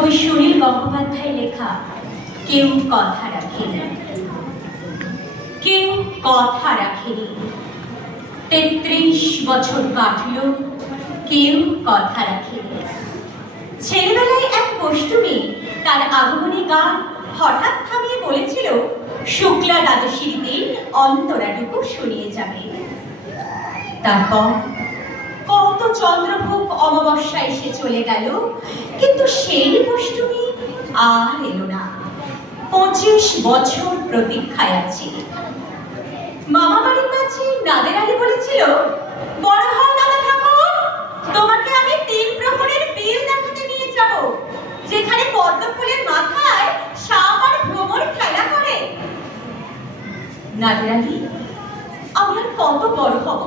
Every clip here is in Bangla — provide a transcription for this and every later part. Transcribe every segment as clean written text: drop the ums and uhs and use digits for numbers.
কবি সুনীল গঙ্গোপাধ্যায় লেখা কেউ কথা রাখেনি। কেউ কথা রাখেনি। ৩৩ বছর কাটল, কেউ কথা রাখেনি। ছেলেবেলায় এক পষ্টুমী তার আগমনী গান হঠাৎ থামিয়ে বলেছিল, শুক্লা দ্বাদশীর দিন অন্তরাটুকু শুনিয়ে যাবে। তারপর কত চন্দ্রভোগ অমাবস্যা এসে চলে গেল, কিন্তু সেই পষ্টুমী আর এলো না। ২৫ বছর প্রতীক্ষায় আছি। মামা বাড়ির মাঝে নাদের আলী বলেছিল, বড় হও দাদা ঠাকুর, তোমাকে আমি ৩ প্রহরের বিল দেখাতে নিয়ে যাব, যেখানে পদ্ম ফুলের মাথায় সাপ আর ভ্রমর খেলা করে। নাদের আলী, আমি আর কত বড় হব?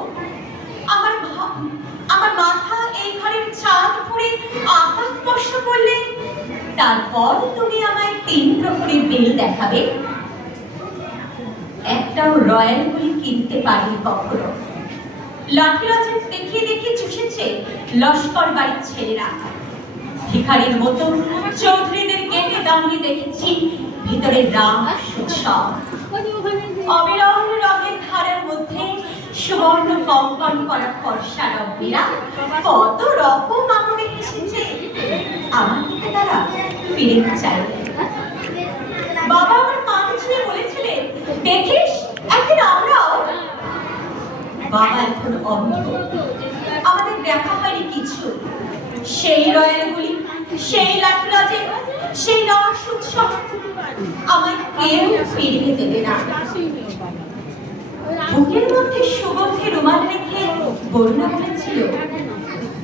আমার মাথা এই ঘরের ছাদ ফুঁড়ে আকাশ স্পর্শ করলে তারপর তুমি আমায় ৩ প্রহরের বিল দেখাবে। একটাও রয়্যাল গুলি কিনতে পারিনি কখনো। লাঠি লজেন্স দেখিয়ে দেখিয়ে চুষেছে লস্কর বাড়ির ছেলেরা। ভিখারির মতো চৌধুরীদের গেটে দাঁড়িয়ে দেখেছি ভিতরে রাস উৎসব। অবিরল রঙের ধারের মধ্যে সুবর্ণ কঙ্কন করা ফর্সা রঙেরা কত রকম আমরে এসেছে। আমার দিকে তারা ফিরে চাইলে। বাবা আমার কাঁধে ছুঁয়ে বলেছিলেন, দেখিস একদিন আমরাও। বাবা এখন অন্ধ, আমাদের দেখা হয়নি কিছু। সেই রয়্যালগুলি, সেই লাঠিরাজে, সেই রাস উৎসব আমায় কেউ ফিরিয়ে দেবে না। বুকের মধ্যে সুগন্ধি রুমাল রেখে বরুণা বলেছিল,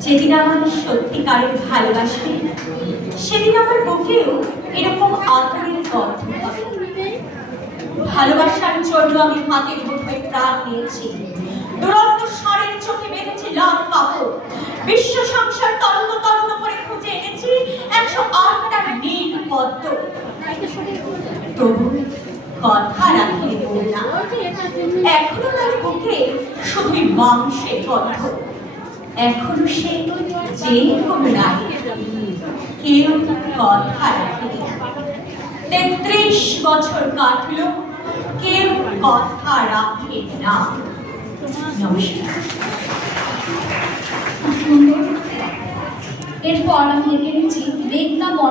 যেদিন আমার সত্যিকারের ভালোবাসবে, সেদিন আমার বুকেও এরকম আদরের গন্ধ হবে। ভালোবাসার জন্য আমি হাতের মুঠোয় প্রাণ নিয়েছি। দুরন্ত ষাঁড়ের চোখে বেঁধেছি লাল কাপড়। বিশ্ব সংসার তরঙ্গ তরঙ্গ করে খুঁজে এনেছি ১০৮টা নীল পদ্ম। তবু কথা রাখলে বললাম, এখনো তার বুকে শুধুই মাংসের গন্ধ। এখনো সে যে কোনো নারী, কেউ কথা রাখেনি। ৩৩ বছর কাটল, কেউ কথা রাখে না। নমস্কার। এরপর আমি লিখে নিচ্ছি মেঘনা মন্ডল।